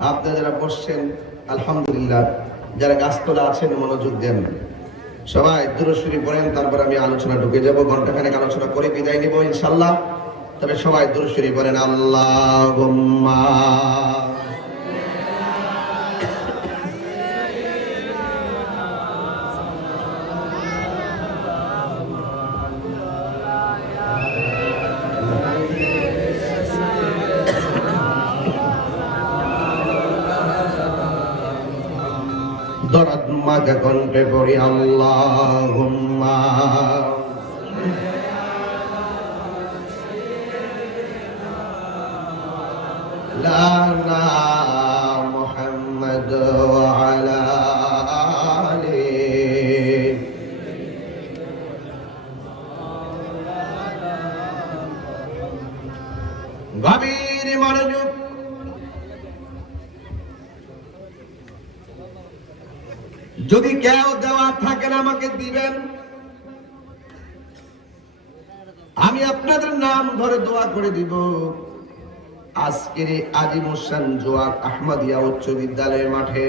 আপনারা যারা বসছেন, আলহামদুলিল্লাহ, যারা গাছতলা আছেন, মনোযোগ দেন। সবাই দূরসুরি পড়েন, তারপর আমি আলোচনা ঢুকে যাব ঘন্টাখানেক আলোচনা করে বিদায় নিব ইনশাল্লাহ তবে সবাই দূরসুরি পড়েন আল্লাহ দরদ মাঝে কণ্ঠে পড়ি আল্লাহ লানা যদি কেউ দেওয়া থাকেন, আমাকে দিবেন। আমি আপনাদের নাম ধরে দোয়া করে দিব। আজকের আজিম হোসেন জোয়ার আহমদিয়া উচ্চ বিদ্যালয়ের মাঠে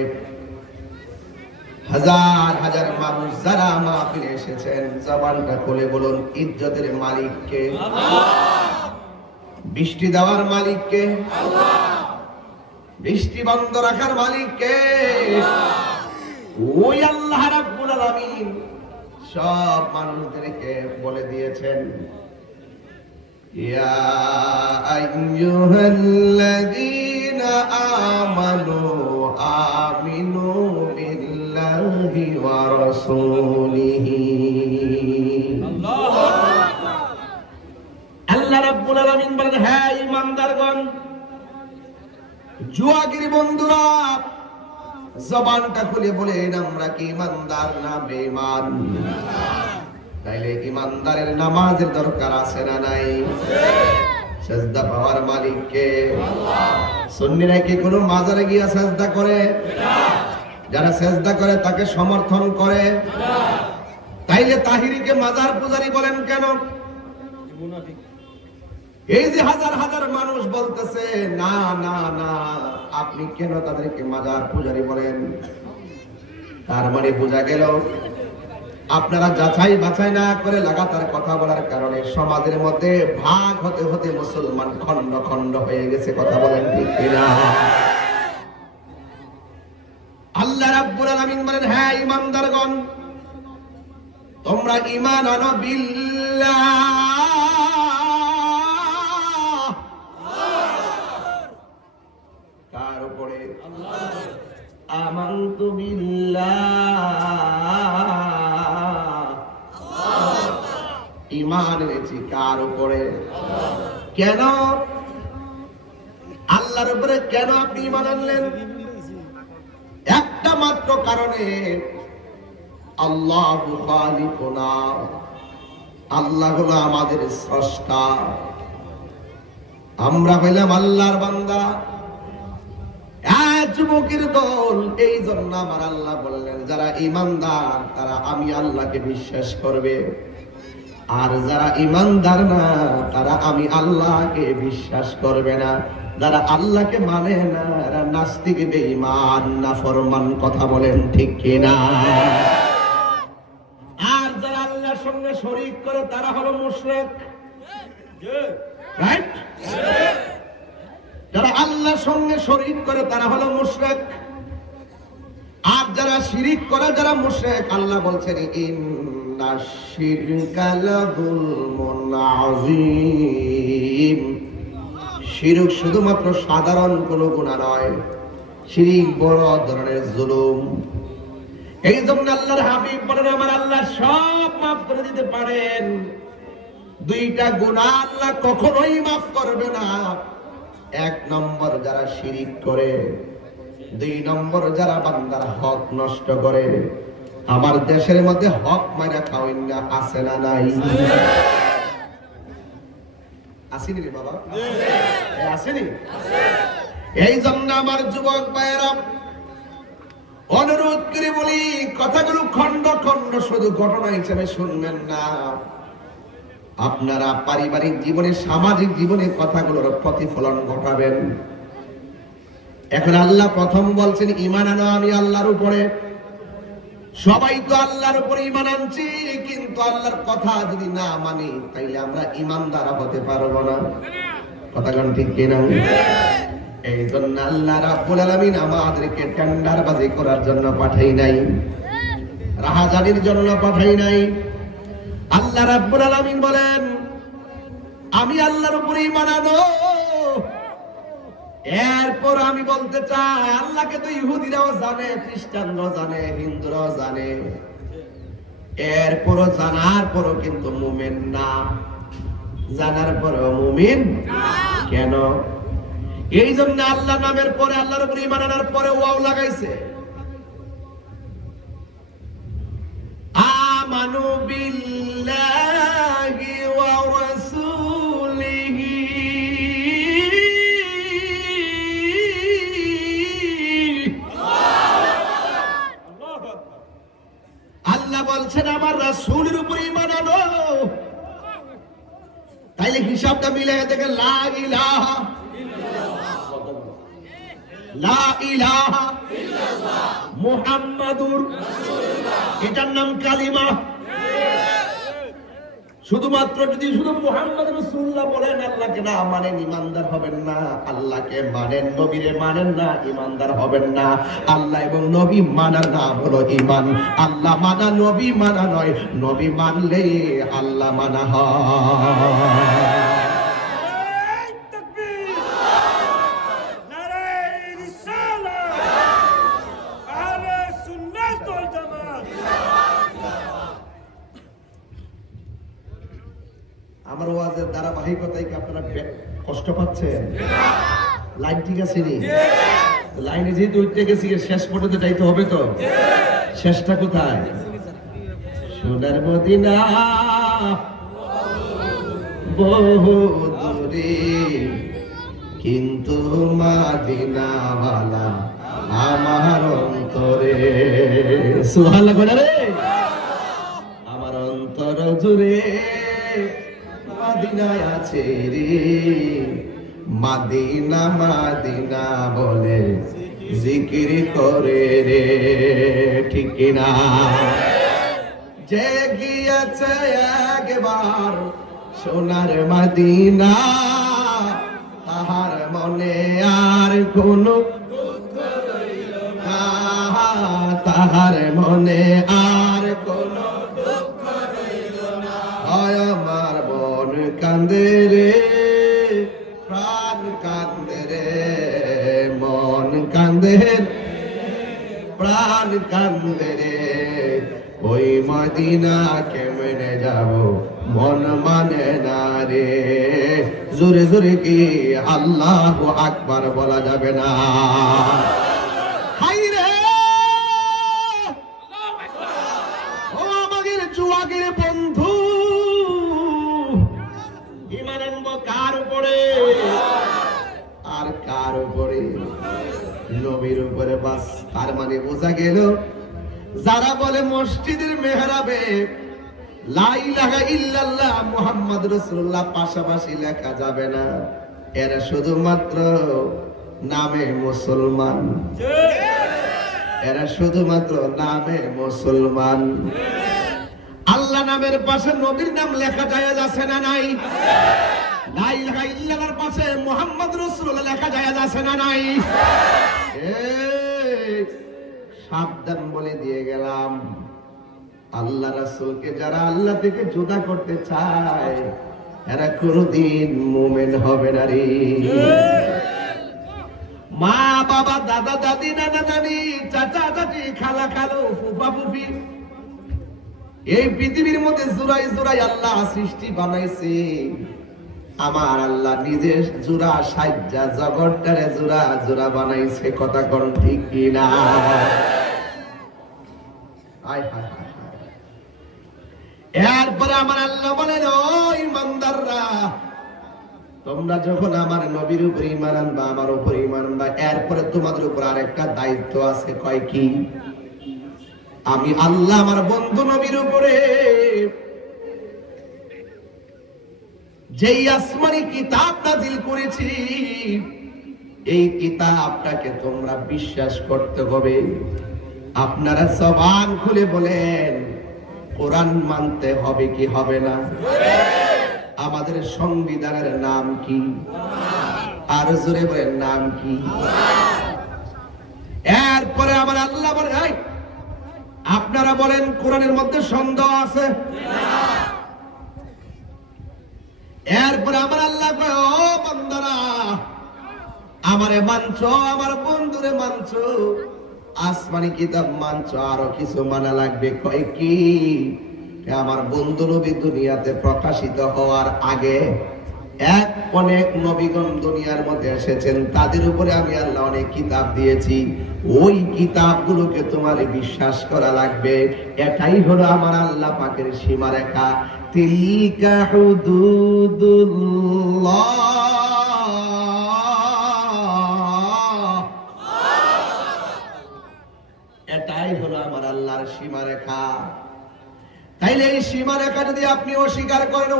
হাজার হাজার মানুষ যারা মাহফিলে এসেছেন, জবানটা খুলে বলুন, ইজ্জতের মালিককে? বৃষ্টি দেওয়ার মালিককে? বৃষ্টি বন্ধ রাখার মালিককে? ওই আল্লাহ রাব্বুল আলামিন সব মানুষদেরকে বলে দিয়েছেন, ইয়া আইয়ুহাল্লাযীনা আমানু আমিনু বিল্লাহি ওয়া রাসূলিহি। আল্লাহ রাব্বুল আলামিন বলেন হ্যাঁ ইমানদারগণ জুয়াগিরি বন্ধুরা জবানটা খুলে বলেন আমরা কি ইমানদার না বেঈমান? তাইলে ইমানদারের নামাজের দরকার আছে না নাই? সেজদা পাওয়ার মালিক কে সুন্নিরা কি কোনো মাজারে গিয়া সেজদা করে? যারা সেজদা করে তাকে সমর্থন করে। তাইলে তাহিরিকে মাজার পূজারি বলেন কেন? এই যে হাজার হাজার মানুষ বলতেছে, না না না, আপনি কেন তাদেরকে মাজার পূজারি বলেন? তার মানে বোঝা গেল, আপনারা যাচাই বাছাই না করে লাগাতার কথা বলার কারণে সমাজের মধ্যে ভাগ হতে হতে মুসলমান খন্ড খন্ড হয়ে গেছে, কথা বলেন ঠিক কিনা? আল্লাহ রাব্বুল আলামিন বলেন হ্যাঁ ইমানদারগণ, তোমরা ঈমান আনো বিল্লাহ। ইমান এনেছি, কার উপরে? কেন? আল্লাহর উপরে কেন আপনি ইমান আনলেন? একটা মাত্র কারণে আল্লাহ আল্লাহ হলো আমাদের স্রষ্টা। আমরা হইলাম আল্লাহর বান্দা। যুবকের দল, এই জন্য আমার আল্লাহ বললেন, যারা ইমানদার তারা আমি আল্লাহকে বিশ্বাস করবে। আর যারা ইমানদার না, তারা আমি আল্লাহকে বিশ্বাস করবে না। যারা আল্লাহকে মানে না নাস্তিক, বেঈমান না, ফরমান কথা বলেন ঠিক কিনা? আর যারা আল্লাহর সঙ্গে শরীক করে, তারা হলো মুশরিক। রাইট যারা আল্লাহর সঙ্গে শরীক করে, তারা হলো মুশরিক। আর যারা শিরিক করে, যারা মুশরিক, আল্লাহ বলছেন ইন্না শিরকা শুধুমাত্র সাধারণ কোনো গুনাহ নয়, শিরিক বড় ধরনের জুলুম। এই জন্য আল্লাহর হাবিব বলেন, আমার আল্লাহ সব মাফ করে দিতে পারেন। দুইটা গুনাহ আল্লাহ কখনোই মাফ করবে না। এক নম্বর যারা শিরিক করে, দুই নম্বর যারা বান্দার হক নষ্ট করে আমার দেশের মধ্যে হক মাইরা খাওয়াই না আছে না নাই? এই জন্য আমার যুবক অনুরোধ করে বলি, কথাগুলো খন্ড খন্ড শুধু ঘটনা হিসেবে শুনবেন না। আপনারা পারিবারিক জীবনে, সামাজিক জীবনে কথাগুলোর প্রতিফলন ঘটাবেন। এখন আল্লাহ প্রথম বলছেন ইমান আনো আমি আল্লাহর উপরে। সবাই তো আল্লাহর উপরে ইমান আনছি, কিন্তু আল্লাহর কথা যদি না মানি, তাইলে আমরা ইমানদার হতে পারব না। কথা কোন ঠিক কিনা? এই জন্য আল্লাহ রাব্বুল আলামিন আমাদেরকে টেন্ডার বাজি করার জন্য পাঠাই নাই, রাহাজানির জন্য পাঠাই নাই। আল্লাহ রাব্বুল আলামিন বলেন, আমি আল্লাহর উপরে ইমান আনো। এরপর আমি বলতে চাই, আল্লাহকে তো ইহুদিরাও জানে, খ্রিস্টানরাও জানে, হিন্দুরাও জানে। এরপরও জানার পরও কিন্তু মুমিন না। জানার পরও মুমিন কেন? এই জন্য আল্লাহ নামের পরে, আল্লাহর উপরে ইমান আনার পরে ওয়াও লাগাইছে। আমানু বিল্লাহি। রাসূলের উপর ঈমান আনো। তাইলে হিসাবটা মিলে দেখে লা ইলাহা লা ইলাহা মুহাম্মাদুর এটার নাম কালিমা। শুধুমাত্র যদি শুধু মোহাম্মদ রসুল্লাহ বলেন, আল্লাহকে না মানেন ইমানদার হবেন না। আল্লাহকে মানেন, নবীরে মানেন না ইমানদার হবেন না। আল্লাহ এবং নবী মানা না হলো ইমান আল্লাহ মানা, নবী মানা নয়। নবী মানলে আল্লাহ মানা হয়। পাচ্ছেন লাইন ঠিক আছে নি লাইনে যেহেতু উঠতে গেছি শেষ পর্যন্ত যাইতে হবে তো? শেষটা কোথায়? সোনার মদিনা। বহু দূরে। কিন্তু মাদিনাওয়ালা আমার অন্তরে। সুহাল রে। আমার অন্তর জুড়ে মাদিনায় আছে রে। মাদিনা মাদিনা বলে জিকির করে রে, ঠিক কিনা? যে গিয়েছে একবার সোনার মাদিনা, তাহার মনে আর কোনো তাহার মনে আর কান্দে রে ওই মদিনা কেমনে যাব? মন মানে না রে। জোরে জোরে কি আল্লাহ আকবার বলা যাবে না। তার মানে বোঝা গেল, যারা বলে মসজিদের মেহরাবে আল্লাহ নামের পাশে নবীর নাম লেখা যায় আছে না নাই? লা ইলাহা ইল্লাল্লাহর পাশে মুহাম্মদ রাসূলুল্লাহ লেখা যায় আছে না নাই? সাবধান বলে দিয়ে গেলাম। আল্লাহ রাসূলকে যারা আল্লাহ থেকে জুদা করতে চায়, এরা কোনোদিন মুমিন হবে না রে। মা, বাবা, দাদা, দাদি, নানা, নানি, চাচা, চাচি, খালা, খালো, ফুফা, ফুফি, এই পৃথিবীর মধ্যে জোড়াই জোড়াই আল্লাহ সৃষ্টি বানাইছে। আমার আল্লাহ নিজে জোড়া সাজ্জা জগৎটারে জোড়া জোড়া বানাইছে, কথা কোন ঠিক কিনা? নবীর উপর ইমান আমার উপর ইমান এরপরে তোমাদের আরেকটা দায়িত্ব আছে, কয় কি? আমি আল্লাহ আমার বন্ধু নবীর উপরে যেই আসমানি কিতাব নাজিল করেছি এই কিতাবটাকে তোমরা বিশ্বাস করতে হবে। আপনারা সবান খুলে বলেন কোরআন মানতে হবে কি হবে না? আমাদের সংবিধানের নাম কি? আর জোরে বলেন নাম কি? এরপরে আমার আল্লাহ বলে "এই, আপনারা বলেন কোরআনের মধ্যে সন্দেহ আছে? এরপরে আমার আল্লাহ কয়, ও বন্দরা আমারে মানছ, আমার বন্ধুরে মানছ, আসমানি কিতাব মানছ, আরও কিছু মানা লাগবে, কয় কি? আমার বন্ধু নবী দুনিয়াতে প্রকাশিত হওয়ার আগে এক অনেক নবীগণ দুনিয়ার মধ্যে এসেছেন, তাদের উপরে আমি আল্লাহ অনেক কিতাব দিয়েছি, ওই কিতাবগুলোকে তোমার বিশ্বাস করা লাগবে, এটাই হলো আমার আল্লাহ পাকের সীমারেখা। তিলকা হুদুদুল্লাহ। এটাই হলো আমার আল্লাহর সীমারেখা। তাইলে এই সীমারেখা যদি আপনি অস্বীকার করেন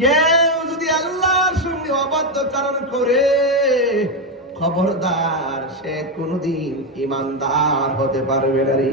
কেউ যদি আল্লাহর সঙ্গে অবাধ্যচারণ করে, খবরদার, সে কোনদিন ইমানদার হতে পারবে না রে।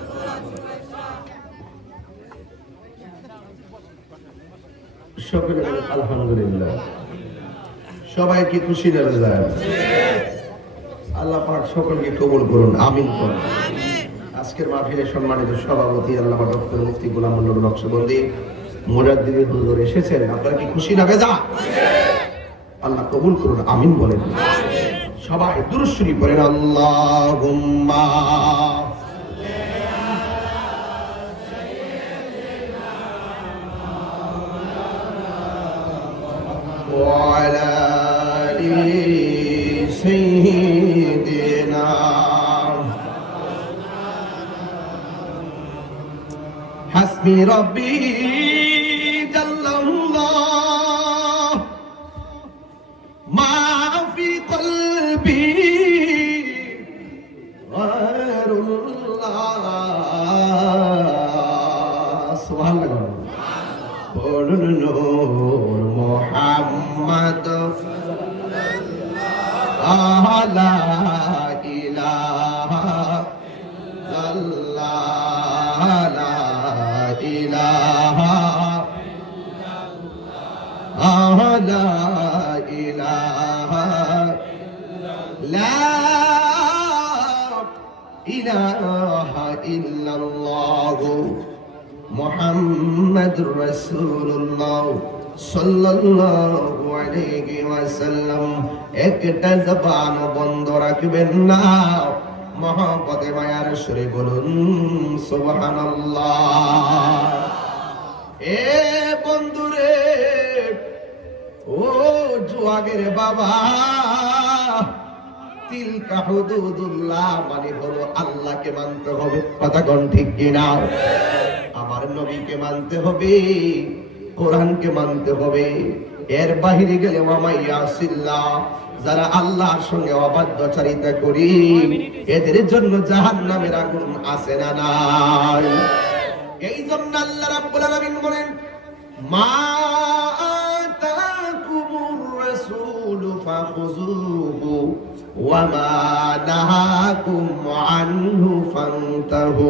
সকলে বলেন আলহামদুলিল্লাহ। সবাই কি খুশি নেবে যায়? আল্লাহ পাক সকলকে কবুল করুন, আমিন করুন। আজকের মাহফিলে সম্মানিত সভাপতি আল্লাহ ডক্টর মুফতি গোলাম মন্ডল নকশবন্দি মুরাদ্দিনের হুজুর এসেছেন। আপনারা কি খুশি না বেজা আল্লাহ কবুল করুন, আমিন বলেন। সবাই দুরুশ্বরী পড়েন, আল্লাহুম্মা وعلى آل سيدنا. حسبي ربي সাল্লাল্লাহু আলাইহি একটা জবান বন্ধ রাখবেন না। মহাপদে মায়ার সুরে বলুন, সুবহানাল্লাহ। এ বন্ধুরে, ও জুয়াগের বাবা, তিলকা হুদুদুল্লাহ মানে হলো আল্লাহকে মানতে হবে। কথা কোন ঠিক কিনা? আমার নবীকে মানতে হবে। কোরআনকে মানতে হবে। এর বাহিরে গেলে ওয়ামাইয়াসিল্লাহ যারা আল্লাহর সঙ্গে অবাধ্যচারিতা করি, এদের জন্য জাহান্নামের আগুন আছে না নাই? এই জন্য আল্লাহ রাব্বুল আলামিন বলেন, মা আতাকুমুর রাসূলু ফাখুযুহু ওয়া মা নাহাকুম আনহু ফান্তাহু।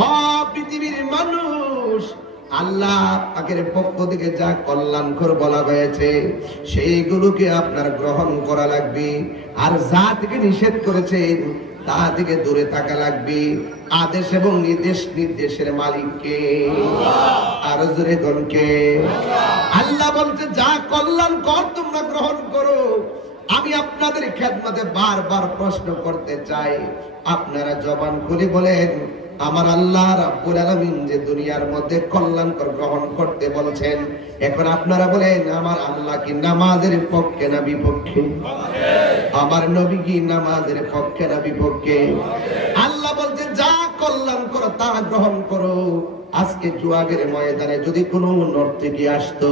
ও পৃথিবীর মানুষ আল্লাহ পাকের পক্ষ থেকে যা কল্যাণকর বলা হয়েছে, সেইগুলোকে আপনার গ্রহণ করা লাগবে। আর যা থেকে নিষেধ করেছেন, তা থেকে দূরে থাকা লাগবে। আদেশ এবং নির্দেশ নির্দেশের মালিককে, আরও জোরে গনকে আল্লাহ বলছে, যা কল্যাণ কর তোমরা গ্রহণ করো। আমি আপনাদের খেদমতে বারবার প্রশ্ন করতে চাই। আপনারা জবান খুলে বলেন আমার আল্লাহ রাব্বুল আলামিন যে দুনিয়ার মধ্যে কল্যাণকর গ্রহণ করতে বলছেন, এখন আপনারা বলেন, আমার আল্লাহ কি নামাজের পক্ষে না বিপক্ষে? আমার নবী কি নামাজের পক্ষে না বিপক্ষে? আল্লাহ বলছে, যা কল্যাণ করো, তা গ্রহণ করো। আজকে জুয়াগের ময়দানে যদি কোনো নর্তকী আসতো,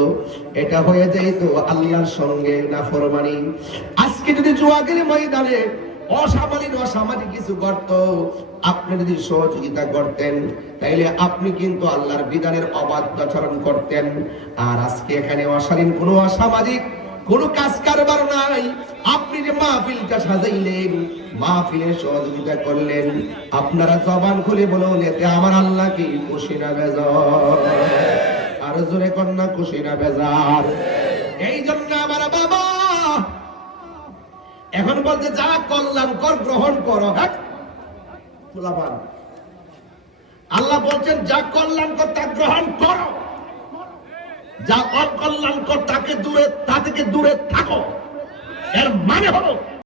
এটা হয়ে যাইতো আল্লাহর সঙ্গে না ফরমানি আজকে যদি জুয়াগের ময়দানে অসামাজিক অসামাজিক কিছু করত আপনি যদি সহযোগিতা করতেন, তাইলে আপনি কিন্তু আল্লাহর বিধানের অবাধ্য আচরণ করতেন। আর আজকে এখানে অশালীন কোনো অসামাজিক কোন কাজ কারবার নাই। আপনি যে মাহফিলটা সাজাইলেন মাহফিলের সহযোগিতা করলেন, আপনারা জবান খুলে বলুন, এতে আমার আল্লাহ কি খুশি না বেজার? আর জোরে কন্যা, খুশি না বেজার? এই জন্য আমার বাবা এখন বলতে যা কল্যাণ কর, গ্রহণ করো হ্যাঁ? পোলাপান। আল্লাহ বলছেন, যা কল্যাণ কর, তা গ্রহণ করো। যা অকল্যাণকর তাকে দূরে, তা থেকে দূরে থাকো। এর মানে হলো